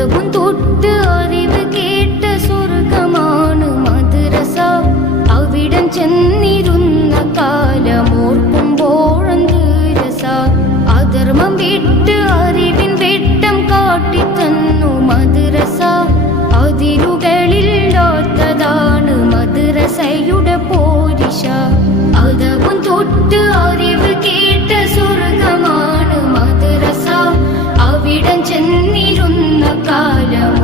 അതവും തൊട്ട് അറിവ് കേട്ട സ്വർഗമാണ് മദ്രസ. അവിടം ചെന്നിരുന്ന കാലമോർക്കുമ്പോഴെന്ത് രസ. അധർമ്മം വിട്ട് അറിവിൻ വെട്ടം കാട്ടിത്തന്നു മദ്രസ. അതിരുകളില്ലാത്തതാണ് മദ്രസയുടെ പോരിശ. അതവും തൊട്ട് അറിവ് കേട്ട സ്വർഗമാണ് മദ്രസ. അവിടം ചെന്നിരുന്ന കാലം